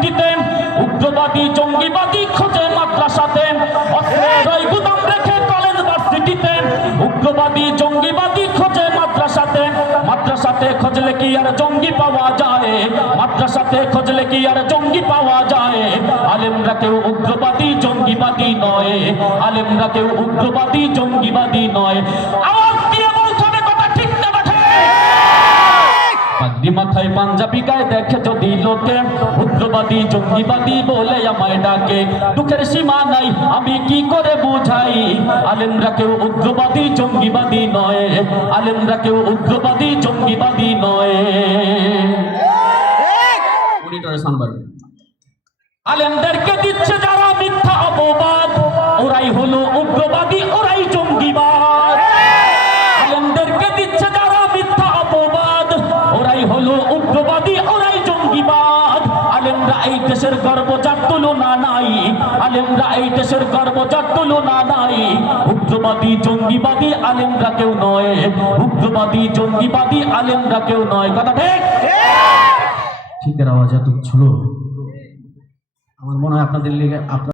College উগ্রবাদী, জঙ্গিবাদী খোঁজে মাদ্রাসাতে গুদাম রেখে কলেজ ভার্সিটিতে, উগ্রবাদী, জঙ্গিবাদী খোঁজে মাদ্রাসাতে মাদ্রাসাতে খোঁজলে কি আর জঙ্গি পাওয়া যায়? মাদ্রাসাতে খোঁজলে কি আর জঙ্গি পাওয়া যায়? আলেমরা কেউ উগ্রবাদী, জঙ্গিবাদী নয়। আলেমরা কেউ উগ্রবাদী, জঙ্গিবাদী নয়। মাথায় পাঞ্জাবি গায়ে দেখে যদি লোকে উগ্রবাদী জঙ্গিবাদী বলে আমায় ডাকে দুঃখের সীমা নাই আমি কি করে বুঝাই? আলেমরা কেউ উগ্রবাদী জঙ্গিবাদী নয় আলেমরা কেউ উগ্রবাদী জঙ্গিবাদী নয়। আলেমদেরকে দিচ্ছে গর্ব যার তুলনা নাই। আলেমরা এই দেশের গর্ব যার তুলনা নাই। উগ্রবাদী জঙ্গিবাদী আলেমরা কেউ নয়। উগ্রবাদী জঙ্গিবাদী আলেমরা কেউ নয়। কথা ঠিক? ঠিক। আওয়াজ এত ছিল আমার মনে হয় আপনাদের লিগে আপনার